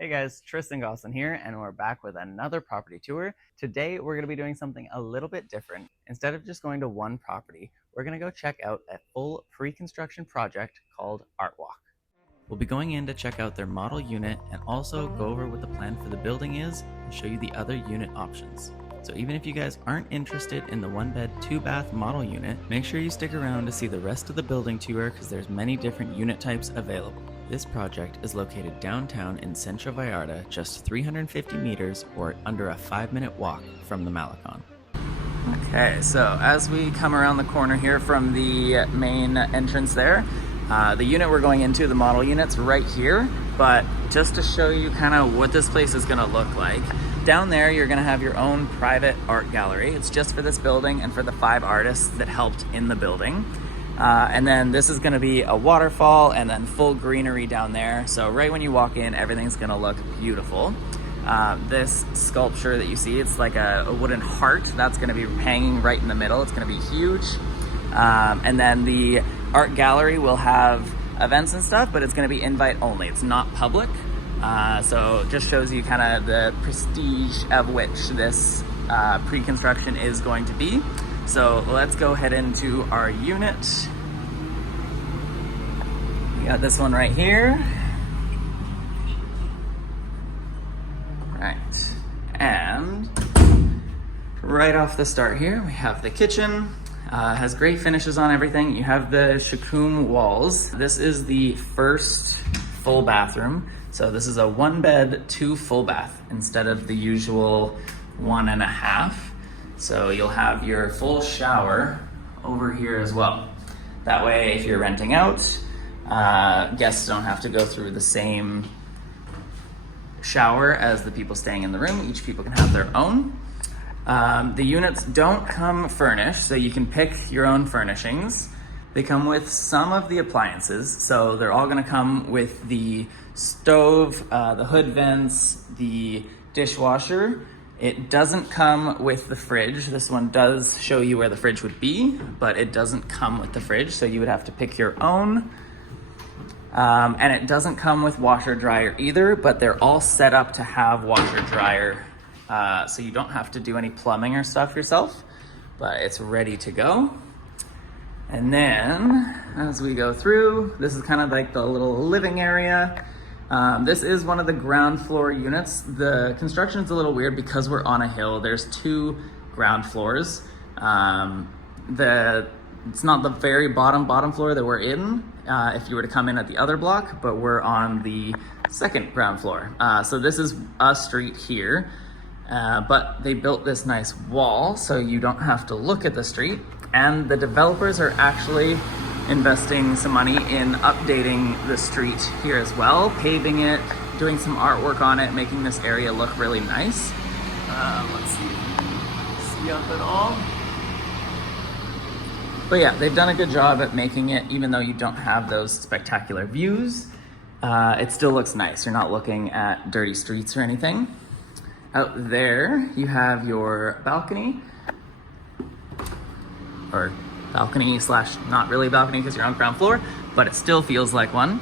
Hey guys, Tristan Gosselin here, and we're back with another property tour. Today, we're going to be doing something a little bit different. Instead of just going to one property, we're going to go check out a full pre-construction project called ArtWalk. We'll be going in to check out their model unit and also go over what the plan for the building is and show you the other unit options. So even if you guys aren't interested in the 1-bed, 2-bath model unit, make sure you stick around to see the rest of the building tour because there's many different unit types available. This project is located downtown in Centro Vallarta, just 350 meters or under a 5-minute walk from the Malecón. Okay, so as we come around the corner here from the main entrance there, the unit we're going into, the model unit's right here, but just to show you kind of what this place is gonna look like, down there you're gonna have your own private art gallery. It's just for this building and for the 5 artists that helped in the building. And then this is gonna be a waterfall and then full greenery down there. So right when you walk in, everything's gonna look beautiful. This sculpture that you see, it's like a wooden heart that's gonna be hanging right in the middle. It's gonna be huge. And then the art gallery will have events and stuff, but it's gonna be invite only. It's not public. So it just shows you kind of the prestige of which this pre-construction is going to be. So let's go head into our unit. We got this one right here. Right, and right off the start here, we have the kitchen. Has great finishes on everything. You have the Chukum walls. This is the first full bathroom. So this is a 1-bed, 2 full bath instead of the usual 1.5. So you'll have your full shower over here as well. That way, if you're renting out, guests don't have to go through the same shower as the people staying in the room. Each people can have their own. The units don't come furnished, so you can pick your own furnishings. They come with some of the appliances, so they're all gonna come with the stove, the hood vents, the dishwasher. It doesn't come with the fridge. This one does show you where the fridge would be, but it doesn't come with the fridge, so you would have to pick your own. And it doesn't come with washer dryer either, but they're all set up to have washer dryer, so you don't have to do any plumbing or stuff yourself, but it's ready to go. And then as we go through, this is kind of like the little living area. This is one of the ground floor units. The construction is a little weird because we're on a hill. There's 2 ground floors. It's not the very bottom floor that we're in if you were to come in at the other block, but we're on the 2nd ground floor. So this is a street here, but they built this nice wall so you don't have to look at the street. And the developers are actually investing some money in updating the street here as well, paving it, doing some artwork on it, making this area look really nice. Let's see up at all. But yeah, they've done a good job at making it, even though you don't have those spectacular views, it still looks nice. You're not looking at dirty streets or anything. Out there, you have your balcony, or balcony slash not really balcony because you're on ground floor, but it still feels like one.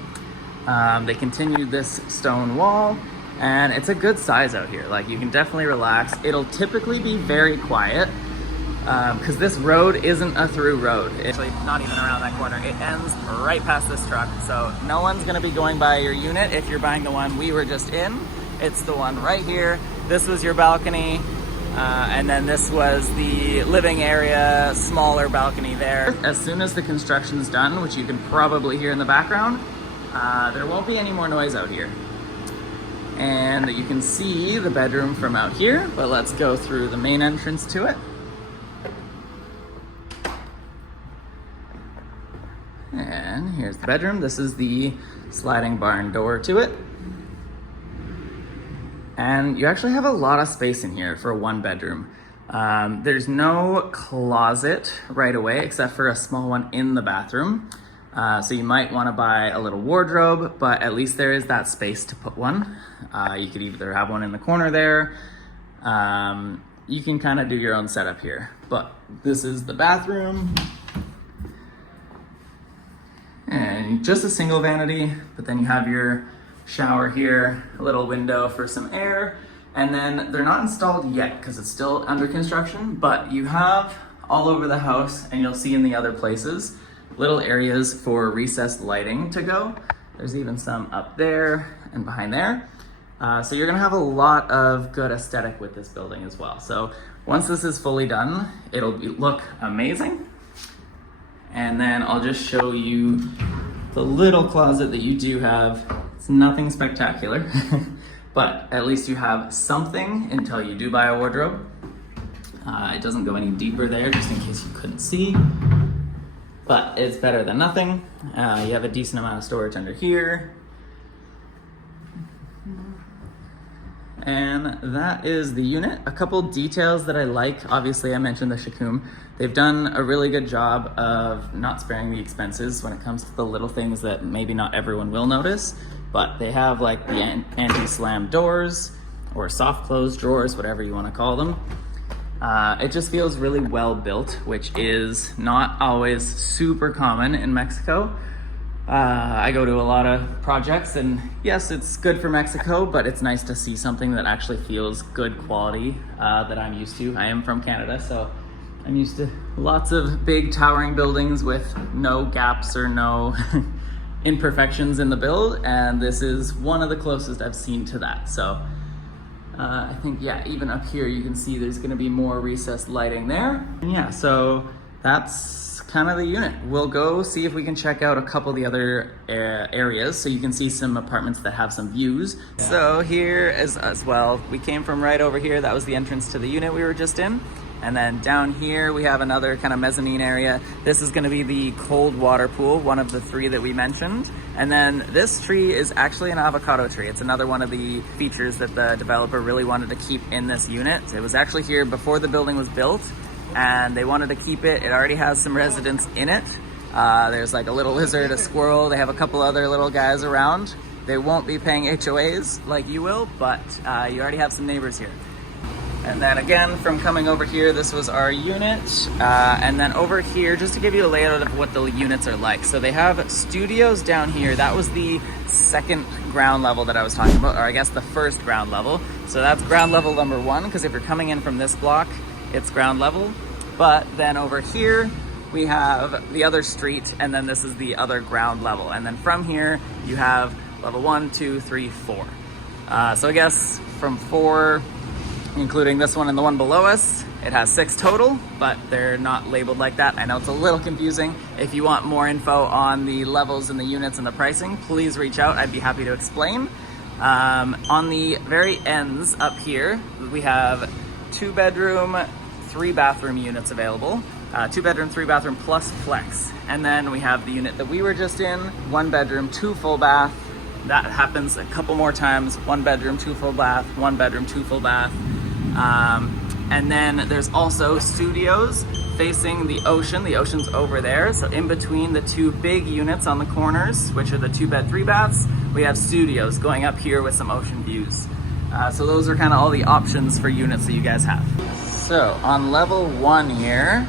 They continued this stone wall, and it's a good size out here. Like, you can definitely relax. It'll typically be very quiet because this road isn't a through road. It's actually not even around that corner. It ends right past this truck, so no one's gonna be going by your unit if you're buying the one we were just in. It's the one right here. This was your balcony. And then this was the living area, smaller balcony there. As soon as the construction's done, which you can probably hear in the background, there won't be any more noise out here. And you can see the bedroom from out here, but let's go through the main entrance to it. And here's the bedroom. This is the sliding barn door to it. And you actually have a lot of space in here for a 1-bedroom. There's no closet right away, except for a small one in the bathroom. So you might want to buy a little wardrobe, but at least there is that space to put one. You could either have one in the corner there. You can kind of do your own setup here. But this is the bathroom. And just a single vanity, but then you have your shower here, a little window for some air, and then they're not installed yet because it's still under construction, but you have all over the house, and you'll see in the other places, little areas for recessed lighting to go. There's even some up there and behind there. So you're gonna have a lot of good aesthetic with this building as well. So once this is fully done, look amazing. And then I'll just show you the little closet that you do have. It's nothing spectacular, but at least you have something until you do buy a wardrobe. It doesn't go any deeper there, just in case you couldn't see, but it's better than nothing. You have a decent amount of storage under here. And that is the unit. A couple details that I like. Obviously, I mentioned the Chukum. They've done a really good job of not sparing the expenses when it comes to the little things that maybe not everyone will notice, but they have like the anti-slam doors or soft close drawers, whatever you want to call them. It just feels really well built, which is not always super common in Mexico. I go to a lot of projects, and yes, it's good for Mexico, but it's nice to see something that actually feels good quality that I'm used to. I am from Canada, so I'm used to lots of big towering buildings with no gaps or no imperfections in the build, and this is one of the closest I've seen to that. So I think, yeah, even up here you can see there's gonna be more recessed lighting there. And yeah, so that's kind of the unit. We'll go see if we can check out a couple of the other areas so you can see some apartments that have some views. Yeah. So here is as well, we came from right over here. That was the entrance to the unit we were just in. And then down here we have another kind of mezzanine area. This is going to be the cold water pool, one of the three that we mentioned. And then this tree is actually an avocado tree. It's another one of the features that the developer really wanted to keep in this unit. It was actually here before the building was built, and they wanted to keep it. It already has some residents in it. There's like a little lizard, a squirrel. They have a couple other little guys around. They won't be paying HOAs like you will, but you already have some neighbors here. And then again, from coming over here, this was our unit. And then over here, just to give you a layout of what the units are like. So they have studios down here. That was the second ground level that I was talking about, or I guess the first ground level. So that's ground level number one, because if you're coming in from this block, it's ground level. But then over here, we have the other street, and then this is the other ground level. And then from here, you have level 1, 2, 3, 4. So I guess from 4, including this one and the one below us, it has 6 total, but they're not labeled like that. I know it's a little confusing. If you want more info on the levels and the units and the pricing, please reach out. I'd be happy to explain. On the very ends up here, we have 2-bedroom, 3-bathroom units available. 2-bedroom, 3-bathroom plus flex. And then we have the unit that we were just in, 1-bedroom, 2 full bath. That happens a couple more times. 1-bedroom, 2 full bath, 1-bedroom, 2 full bath. And then there's also studios facing the ocean. The ocean's over there. So in between the 2 big units on the corners, which are the 2-bed, 3-baths, we have studios going up here with some ocean views. So those are kind of all the options for units that you guys have. So on level 1 here,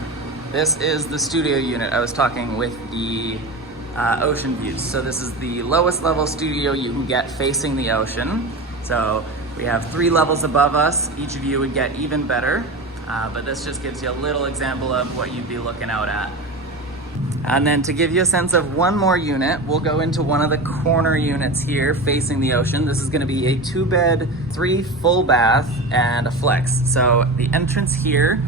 this is the studio unit I was talking with the ocean views. So this is the lowest level studio you can get facing the ocean. So we have 3 levels above us. Each of you would get even better, but this just gives you a little example of what you'd be looking out at. And then to give you a sense of one more unit, we'll go into one of the corner units here facing the ocean. This is gonna be a 2-bed, 3 full bath, and a flex. So the entrance here,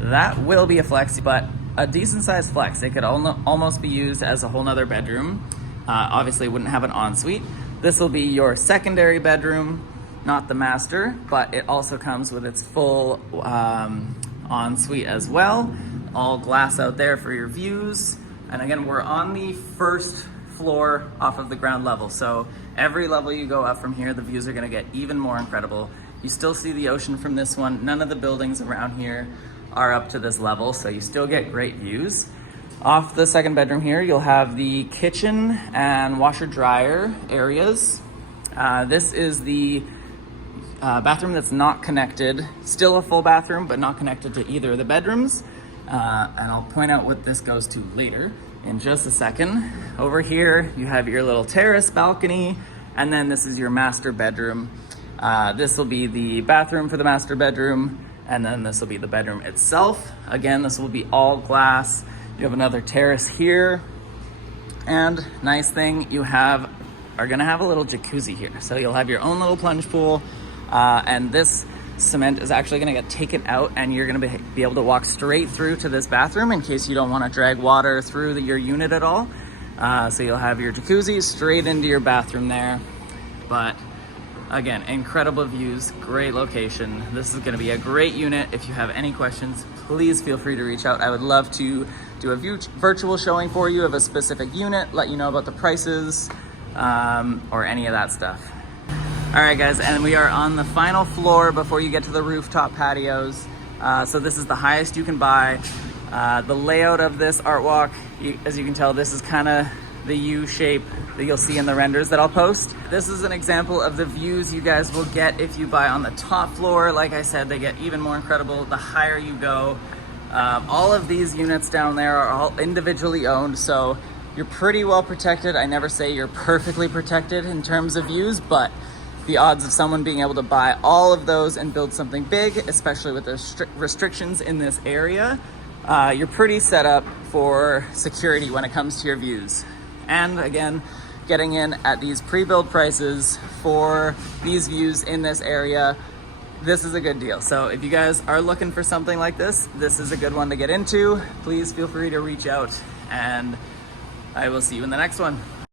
that will be a flex, but a decent sized flex. It could almost be used as a whole nother bedroom. Obviously it wouldn't have an ensuite. This will be your secondary bedroom, not the master, but it also comes with its full ensuite as well. All glass out there for your views. And again, we're on the first floor off of the ground level. So every level you go up from here, the views are gonna get even more incredible. You still see the ocean from this one. None of the buildings around here are up to this level, so you still get great views. Off the second bedroom here, you'll have the kitchen and washer dryer areas. This is the bathroom that's not connected. Still a full bathroom, but not connected to either of the bedrooms. And I'll point out what this goes to later in just a second. Over here, you have your little terrace balcony, And then this is your master bedroom. This will be the bathroom for the master bedroom, and then this will be the bedroom itself. Again, this will be all glass. You have another terrace here, and nice thing, you are gonna have a little jacuzzi here. So you'll have your own little plunge pool, and this cement is actually gonna get taken out, and you're gonna be able to walk straight through to this bathroom in case you don't wanna drag water through your unit at all. So you'll have your jacuzzi straight into your bathroom there. But again, incredible views, great location. This is gonna be a great unit. If you have any questions, please feel free to reach out. I would love to do a virtual showing for you of a specific unit, let you know about the prices, or any of that stuff. All right, guys, and we are on the final floor before you get to the rooftop patios. So this is the highest you can buy. The layout of this ArtWalk, as you can tell, this is kind of the U shape that you'll see in the renders that I'll post. This is an example of the views you guys will get if you buy on the top floor. Like I said, they get even more incredible the higher you go. All of these units down there are all individually owned, so you're pretty well protected. I never say you're perfectly protected in terms of views, but the odds of someone being able to buy all of those and build something big, especially with the restrictions in this area, you're pretty set up for security when it comes to your views. And again, getting in at these pre-build prices for these views in this area, this is a good deal. So if you guys are looking for something like this, this is a good one to get into. Please feel free to reach out, and I will see you in the next one.